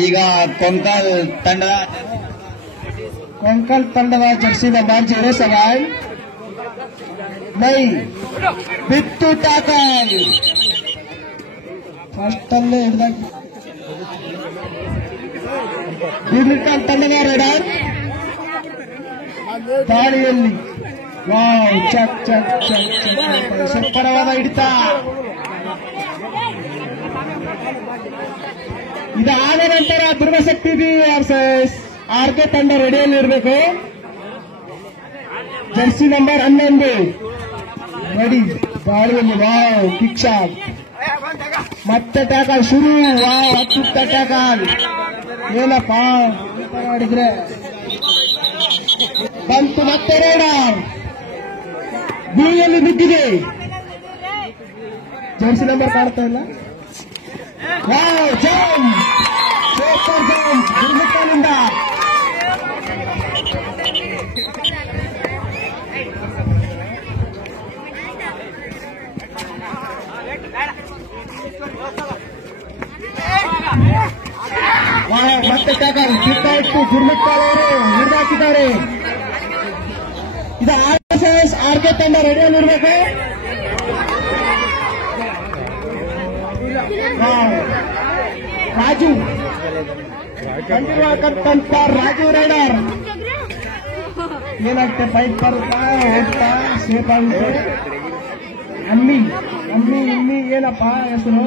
ಈಗ ಕೊಂಕಲ್ ತಂಡದ Jersey number 07 ನೈ ಬಿಟ್ಟು ಟಾಕಲ್ ಫಸ್ಟ್ ಅಲ್ಲೇ ಹಿಡಿದಾಗ ಡಿಜಿಟಲ್ ತಂಡದ ರೈಡರ್ ದಾಳಿಯಲ್ಲಿ ವಾವ್ ಚಕ್ ಚಕ್ ಚಕ್ ಚಕ್ ಸೂಪರವಾದ ಹಿಡಿತ. ಇದಾದ ನಂತರ ಧ್ರುವಶಕ್ತಿ ಬಿ ವರ್ಸಸ್ ಆರ್ಕೆ ತಂಡ ರೆಡಿಯಲ್ಲಿ ಇರಬೇಕು. ಜರ್ಸಿ ನಂಬರ್ 11 ರೆಡಿ ದಾಳಿಯಲ್ಲಿ ವಾವ್ ಕಿಕ್ ಶಾಟ್ ಮತ್ತೆ ಟ್ಯಾಕಲ್ ಶುರು. ವಾವ್ ಅತ್ಯುತ್ತ ಟ್ಯಾಕಲ್ ಏನಪ್ಪ ಮಾಡಿದ್ರೆ ಬಂತು ಮತ್ತೆ ರೈಡರ್ ಬಿಯಲ್ಲಿ ನುಗ್ಗಿದೆ. ಜರ್ಸಿ ನಂಬರ್ ಕಾಣ್ತಾ ಇಲ್ಲ. ವಾವ್ ಜಂಪ್ ಸೂಪರ್ ಜಂಪ್ ದುರ್ಮಿತ್ತನಿಂದ ಮತ್ತೆ ಟ್ಯಾಕಲ್ ಕಿತ್ತಾಯಿತು. ದುರ್ಮಿತ್ತಲ್ ಅವರು ಹಿಡಿದಾಕಿದ್ದಾರೆ. ಇದು RSS ಆರ್ಕೆ ತಂಡ ರೆಡಿಯಲ್ಲಿರಬೇಕು. ರಾಜು ಕಂಡಿರುವಕ್ಕಂತ ರಾಜು ರೈಡರ್ ಏನಾಗ್ತದೆ ಫೈಟ್ ಬರುತ್ತಾ ಹೋಗ್ತಾ ಸೇಫ್ ಆಗುತ್ತೆ. ಅಮ್ಮಿ ಅಮ್ಮಿ ಇಮ್ಮಿ ಏನಪ್ಪ ಹೆಸರು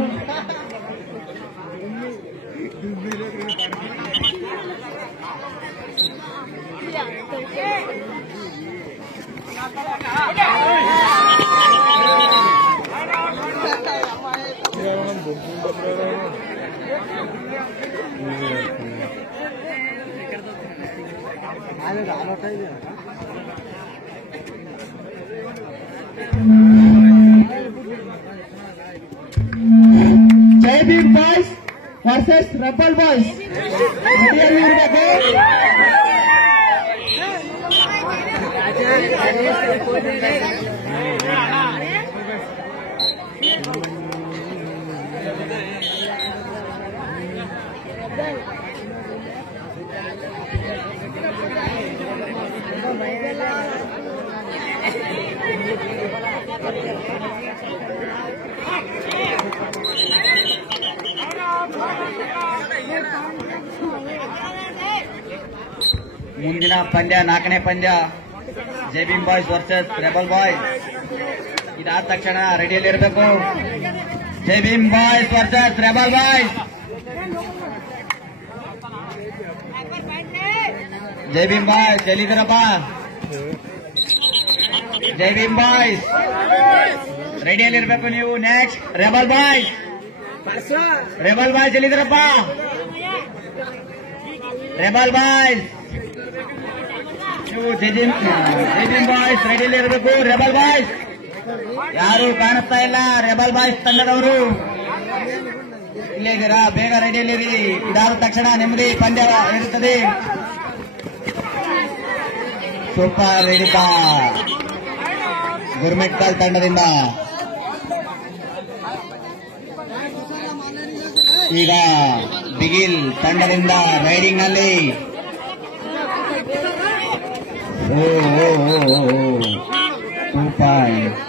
Jai Bhim boys versus rebel boys ರೆಡಿಯಲ್ಲಿ ಇರಬೇಕು. ಮುಂದಿನ ಪಂದ್ಯ 4ನೇ ಪಂದ್ಯ Jai Bhim boys versus rebel boys. ಇದಾದ ತಕ್ಷಣ ರೆಡಿಯಲ್ಲಿ ಇರಬೇಕು. Jai Bhim boys versus rebel boys. Jai Bhim boys ಎಲ್ಲಿದ್ದೀರಪ್ಪ? ಜೈ ಭೀಮ್ ಬಾಯ್ಸ್ ರೆಡಿಯಲ್ಲಿ ಇರಬೇಕು ನೀವು. Next rebel boys. Rebel boys ಎಲ್ಲಿದ್ದೀರಪ್ಪ? ರೆಬಲ್ ಬಾಯ್ಸ್ ನೀವು ಜೈ ಭೀಮ್ ಬಾಯ್ಸ್ ರೆಡಿಯಲ್ಲಿ ಇರಬೇಕು. ರೆಬಲ್ ಬಾಯ್ಸ್ ಯಾರು ಕಾಣಿಸ್ತಾ ಇಲ್ಲ. ರೆಬಲ್ ಬಾಯ್ಸ್ ತಂಡದವರು ಇಲ್ಲೇ ಇದ್ದೀರಾ? ಬೇಗ ರೆಡಿಯಲ್ಲಿರಿ. ಇದಾದ ತಕ್ಷಣ ನೆಮ್ಮದಿ ಪಂದ್ಯ ಇರುತ್ತದೆ. ಸೂಪರ್ ಹಿಡಿತ ಗುರ್ಮಿಟ್ಕಲ್ ತಂಡದಿಂದ. ಈಗ ಬಿಗಿಲ್ ತಂಡದಿಂದ ರೈಡಿಂಗ್ ನಲ್ಲಿ 2 ಪಾಯಿಂಟ್.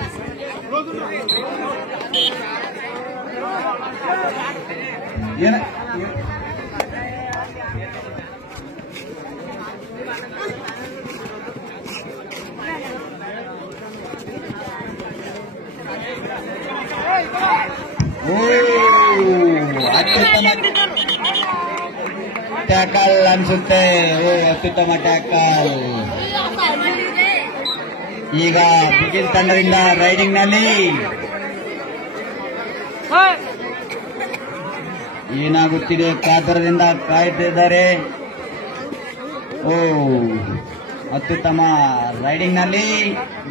ಅತ್ಯುತ್ತಮ ಟ್ಯಾಕಲ್ ಅನ್ಸುತ್ತೆ. ಅತ್ಯುತ್ತಮ ಟ್ಯಾಕಲ್. ಈಗ ಬಿಗಿಲ್ ತಂಡದಿಂದ ರೈಡಿಂಗ್ ನಲ್ಲಿ ಏನಾಗುತ್ತಿದೆ ಕಾತರದಿಂದ ಕಾಯ್ತಿದ್ದಾರೆ. ಅತ್ಯುತ್ತಮ ರೈಡಿಂಗ್ ನಲ್ಲಿ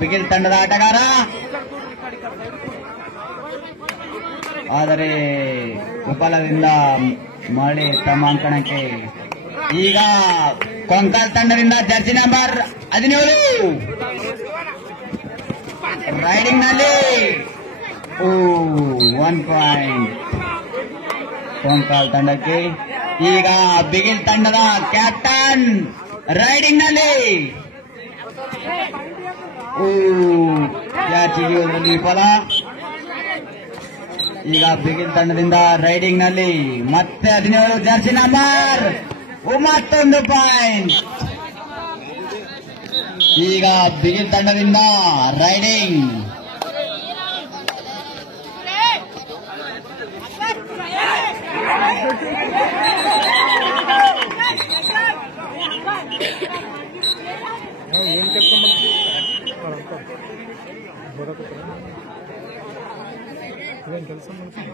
ಬಿಗಿಲ್ ತಂಡದ ಆಟಗಾರ. ಆದರೆ ವಿಫಲದಿಂದ ಮರಳಿ ತಮ್ಮ ಅಂಕಣಕ್ಕೆ. ಈಗ ಕೊಂಕಲ್ ತಂಡದಿಂದ ಜರ್ಸಿ ನಂಬರ್ 17 ರೈಡಿಂಗ್ ನಲ್ಲಿ 1 ಪಾಯಿಂಟ್ ಕೊಂಕಲ್ ತಂಡಕ್ಕೆ. ಈಗ ಬಿಗಿಲ್ ತಂಡದ ಕ್ಯಾಪ್ಟನ್ ರೈಡಿಂಗ್ ನಲ್ಲಿ ಕ್ಯಾಚಿಗೆ ಹೋದ್ರಲ್ಲಿ ವಿಫಲ. ಈಗ ಬಿಗಿಲ್ ತಂಡದಿಂದ ರೈಡಿಂಗ್ ನಲ್ಲಿ ಮತ್ತೆ 17 ಜರ್ಸಿ ನಂಬರ್ ಮತ್ತೊಂದು ಪಾಯಿಂಟ್. ಈಗ ಬಿಗಿಲ್ ತಂಡದಿಂದ ರೈಡಿಂಗ್ ಕೆಲಸ ಮಾಡ್ತೀನಿ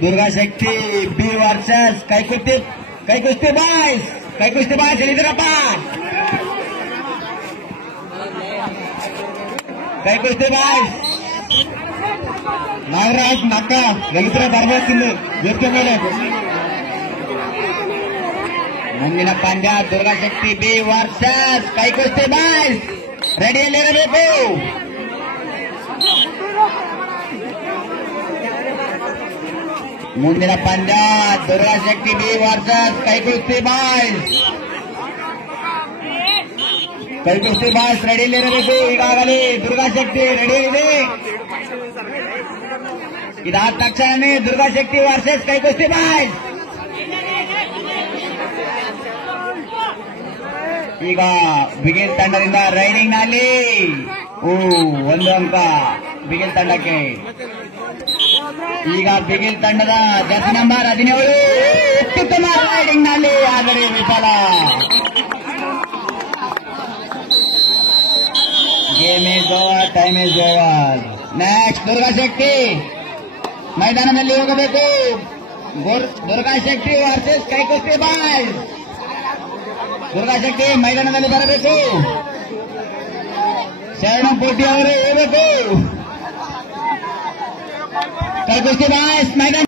Durga Shakti B versus Kaikusti boys ಹೇಳಿದ್ರಪ್ಪ. ಕೈಕುಸ್ತಿ ಬಾಯ್ಸ್ ನಾಗರಾಜ್ ನಕ್ಕ ಗೆಲ್ತರ ಬರ್ಬೇಕಿಲ್ಲ ಜೊತೆ ಮೇಲೆ. ಮುಂದಿನ ಪಂದ್ಯ Durga Shakti B versus Kaikusti boys. ರೆಡಿಯಲ್ಲಿರಬೇಕು. ಮುಂದಿನ ಪಂದ್ಯ Durga Shakti B versus Kaikusti boys. Kaikusti boys ರೆಡಿಯಲ್ಲಿರಬೇಕು. ಈಗಾಗಲೇ ದುರ್ಗಾ ಶಕ್ತಿ ರೆಡಿ ಇದೆ. ಇದಾದ ತಕ್ಷಣ ದುರ್ಗಾ ಶಕ್ತಿ ವರ್ಸಸ್ ಕೈಕುಸ್ತಿ ಬಾಯ್ಸ್. ಈಗ ಬಿಗಿಲ್ ತಂಡದಿಂದ ರೈಡಿಂಗ್ ನಲ್ಲಿ 1 ಅಂಕ ಬಿಗಿಲ್ ತಂಡಕ್ಕೆ. ಈಗ ಬಿಗಿಲ್ ತಂಡದ ಜರ್ಸಿ ನಂಬರ್ 17 ಅತ್ಯುತ್ತಮ ರೈಡಿಂಗ್ ನಲ್ಲಿ, ಆದರೆ ವಿಫಲ. Game is over, time is over. Next Durga Shakti ಮೈದಾನದಲ್ಲಿ ಹೋಗಬೇಕು. Durga Shakti versus Kaikusti boys. ದುರ್ಗಾ ಶಕ್ತಿ ಮೈದಾನದಲ್ಲಿ ಬರಬೇಕು. ಶರಣಪೂಟಿ ಅವರು ಹೋಗಬೇಕು. ಕೈಕುಸ್ತಿ ಬಾಯ್ಸ್ ಮೈದಾನ